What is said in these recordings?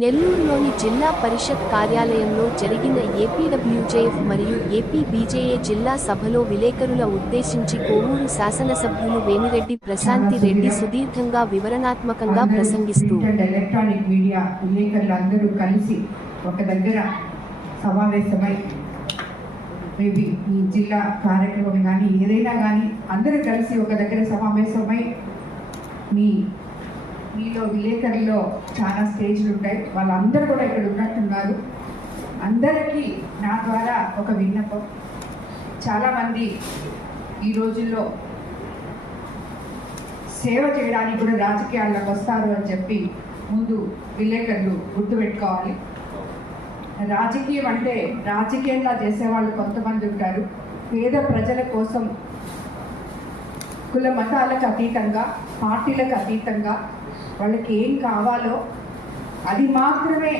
నెల్లూరులోని జిల్లా పరిషత్ కార్యాలయంలో జరిగిన ఏపీడబ్ల్యూజేఎఫ్ మరియు ఏపీబీజేఏ జిల్లా సభలో విలేకరుల ఉద్దేశించి కోవూరు శాసనసభ్యులు వేమిరెడ్డి ప్రశాంతి రెడ్డి సుదీర్ఘంగా వివరణాత్మకంగా ప్రసంగిస్తూ ఎలక్ట్రానిక్ మీడియా విలేకరులందరూ కలిసి ఒక దగ్గర సమావేశమై మేబీ ఈ జిల్లా కార్యక్రమం కానీ ఏదైనా కానీ అందరూ కలిసి ఒక దగ్గర సమావేశమై మీలో విలేకరుల్లో చాలా స్టేజ్లు ఉంటాయి, వాళ్ళందరూ కూడా ఇక్కడ ఉన్నట్టున్నారు. అందరికీ నా ద్వారా ఒక విన్నపం, చాలామంది ఈ రోజుల్లో సేవ చేయడానికి కూడా రాజకీయాల్లోకి వస్తారు అని చెప్పి ముందు విలేకరులు గుర్తుపెట్టుకోవాలి. రాజకీయం అంటే రాజకీయంగా చేసేవాళ్ళు కొంతమంది ఉంటారు. పేద ప్రజల కోసం కుల మతాలకు అతీతంగా, పార్టీలకు అతీతంగా వాళ్ళకి ఏం కావాలో అది మాత్రమే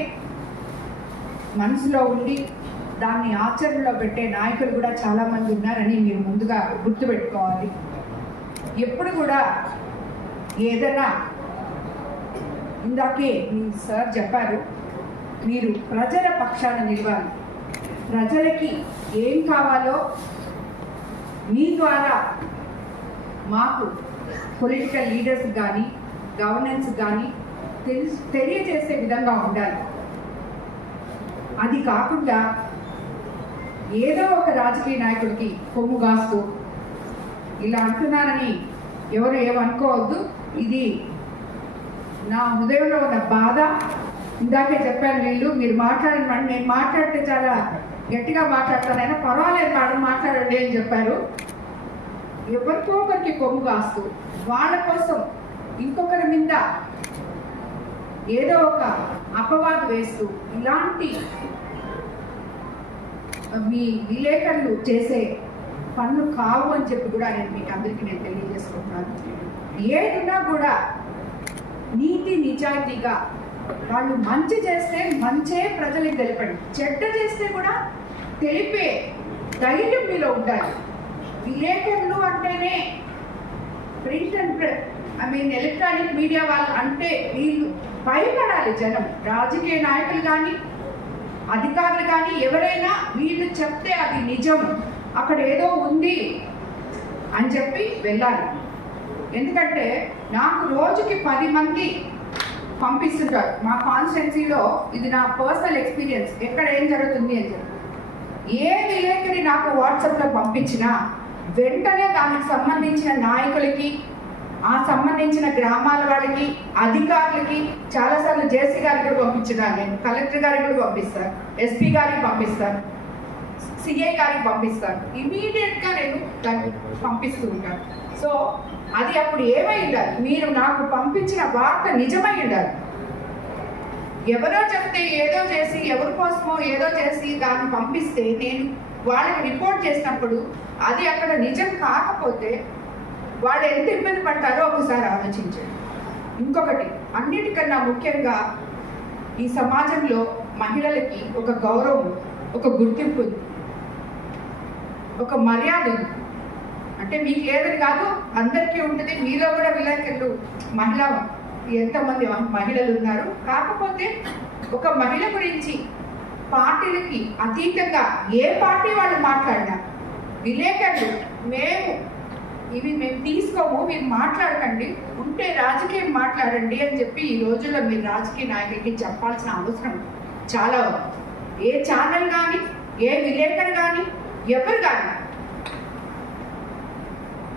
మనసులో ఉండి దాన్ని ఆచరణలో పెట్టే నాయకులు కూడా చాలామంది ఉన్నారని మీరు ముందుగా గుర్తుపెట్టుకోవాలి. ఎప్పుడు కూడా ఏదైనా ఇందాకే మీ సార్ చెప్పారు, మీరు ప్రజల పక్షాన నిలవాలి. ప్రజలకి ఏం కావాలో మీ ద్వారా మాకు పొలిటికల్ లీడర్స్ కానీ గవర్నెన్స్ కానీ తెలియజేసే విధంగా ఉండాలి. అది కాకుండా ఏదో ఒక రాజకీయ నాయకుడికి కొమ్ము కాస్తూ ఇలా అంటున్నానని ఎవరు ఏమనుకోవద్దు. ఇది నా హృదయంలో ఉన్న బాధ. ఇందాకే చెప్పాను, మీరు మాట్లాడిన నేను మాట్లాడితే చాలా గట్టిగా మాట్లాడతానైనా పర్వాలేదు మేడం మాట్లాడండి అని చెప్పారు. ఎవరికో ఒకరికి కొమ్ము కాస్తూ వాళ్ళ కోసం ఇంకొకరి మీద ఏదో ఒక అపవాదు వేస్తూ ఇలాంటి మీ విలేకరులు చేసే పనులు కావు అని చెప్పి కూడా మీకు అందరికీ తెలియజేసుకుంటున్నాను. ఏదైనా కూడా నీతి నిజాయితీగా వాళ్ళు మంచి చేస్తే మంచే ప్రజలకు తెలిపండి, చెడ్డ చేస్తే కూడా తెలిపే ధైర్యం మీలో ఉండాలి. విలేకరులు అంటేనే ప్రింట్ అండ్ ఎలక్ట్రానిక్ మీడియా వాళ్ళు అంటే వీళ్ళు భయపడాలి జనం. రాజకీయ నాయకులు కానీ అధికారులు కానీ ఎవరైనా వీళ్ళు చెప్తే అది నిజం, అక్కడ ఏదో ఉంది అని చెప్పి వెళ్ళాలి. ఎందుకంటే నాకు రోజుకి 10 మంది పంపిస్తుంటారు మా కాన్స్టిట్యున్సీలో. ఇది నా పర్సనల్ ఎక్స్పీరియన్స్, ఎక్కడ ఏం జరుగుతుంది అని చెప్పి. ఏ విలేకరి నాకు వాట్సాప్లో పంపించినా వెంటనే దానికి సంబంధించిన నాయకులకి, ఆ సంబంధించిన గ్రామాల వాళ్ళకి, అధికారులకి చాలాసార్లు జేసీ గారికి కూడా పంపించినాను నేను, కలెక్టర్ గారికి కూడా పంపిస్తాను, ఎస్పీ గారికి పంపిస్తాను, సిఐ గారికి పంపిస్తాను. ఇమీడియట్గా నేను దాన్ని పంపిస్తూ ఉంటాను. సో అది అప్పుడు ఏమై ఉండాలి, మీరు నాకు పంపించిన వార్త నిజమై ఉండాలి. ఎవరో చెప్తే ఏదో చేసి ఎవరి కోసమో ఏదో చేసి దాన్ని పంపిస్తే నేను వాళ్ళకి రిపోర్ట్ చేసినప్పుడు అది అక్కడ నిజం కాకపోతే వాళ్ళు ఎంత ఇబ్బంది పడతారో ఒకసారి ఆలోచించండి. ఇంకొకటి, అన్నిటికన్నా ముఖ్యంగా ఈ సమాజంలో మహిళలకి ఒక గౌరవం, ఒక గుర్తింపు ఉంది, ఒక మర్యాద ఉంది. అంటే మీకు లేదని కాదు, అందరికీ ఉంటుంది. మీలో కూడా విలేకరులు ఎంతమంది మహిళలు ఉన్నారు. కాకపోతే ఒక మహిళ గురించి పార్టీలకి అతీతంగా ఏ పార్టీ వాళ్ళు మాట్లాడినా విలేకరులు మేము తీసుకోము, మీరు మాట్లాడకండి, ఉంటే రాజకీయం మాట్లాడండి అని చెప్పి ఈ రోజుల్లో మీరు రాజకీయ నాయకులకి చెప్పాల్సిన అవసరం చాలా ఉంది. ఏ ఛానల్ కానీ, ఏ విలేకరు కానీ, ఎవరు కానీ.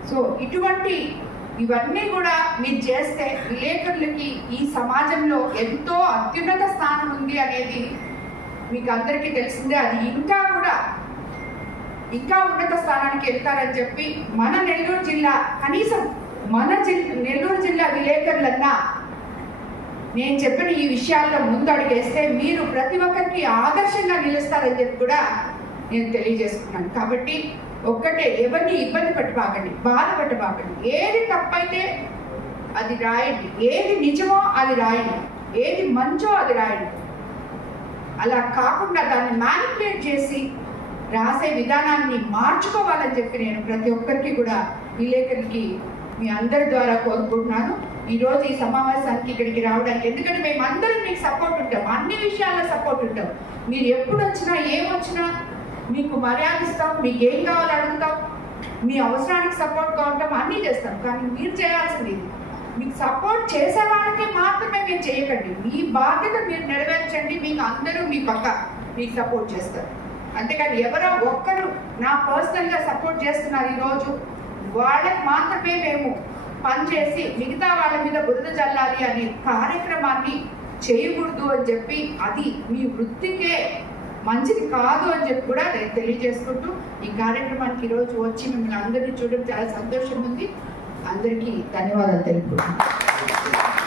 సో ఇవన్నీ కూడా మీరు చేస్తే విలేకరులకి ఈ సమాజంలో ఎంతో అత్యున్నత స్థానం ఉంది అనేది మీకు అందరికీ తెలిసిందే. అది ఇంకా ఉన్నత స్థానానికి వెళ్తారని చెప్పి మన నెల్లూరు జిల్లా, కనీసం నెల్లూరు జిల్లా విలేకరులన్నా నేను చెప్పిన ఈ విషయాల్లో ముందు అడిగేస్తే మీరు ప్రతి ఒక్కరికి ఆదర్శంగా నిలుస్తారని చెప్పి కూడా నేను తెలియజేసుకున్నాను. కాబట్టి ఒక్కటే, ఎవరిని ఇబ్బంది పెట్టబాకండి, బాధపెట్టబాకండి. ఏది తప్పైతే అది రాయండి, ఏది నిజమో అది రాయండి, ఏది మంచో అది రాయండి. అలా కాకుండా దాన్ని మ్యానిపులేట్ చేసి రాసే విధానాన్ని మార్చుకోవాలని చెప్పి నేను ప్రతి ఒక్కరికి కూడా విలేకరులకి మీ అందరి ద్వారా కోరుకుంటున్నాను. ఈరోజు ఈ సమావేశానికి ఇక్కడికి రావడానికి. ఎందుకంటే మేమందరం మీకు సపోర్ట్ ఉంటాం, అన్ని విషయాల్లో సపోర్ట్ ఉంటాం. మీరు ఎప్పుడు వచ్చినా ఏమొచ్చినా మీకు మర్యాద ఇస్తాం, మీకు ఏం కావాలో అడుగుతాం, మీ అవసరానికి సపోర్ట్గా ఉంటాం, అన్నీ చేస్తాం. కానీ మీరు చేయాల్సింది ఇది. మీకు సపోర్ట్ చేసే వాళ్ళకి మాత్రమే మీరు చేయకండి, మీ బాధ్యత మీరు నెరవేర్చండి. మీకు అందరూ మీ పక్క మీకు సపోర్ట్ చేస్తారు. అంతేకాని ఎవరో ఒక్కరు నా పర్సనల్గా సపోర్ట్ చేస్తున్నారు ఈరోజు, వాళ్ళకి మాత్రమే మేము పనిచేసి మిగతా వాళ్ళ మీద బురద చల్లాలి అనే కార్యక్రమాన్ని చేయకూడదు అని చెప్పి, అది మీ వృత్తికే మంచిది కాదు అని చెప్పి కూడా నేను తెలియజేసుకుంటూ ఈ కార్యక్రమానికి ఈరోజు వచ్చి మిమ్మల్ని అందరినీ చూడడం చాలా సంతోషం ఉంది. అందరికీ ధన్యవాదాలు తెలుపుకుంటున్నాను.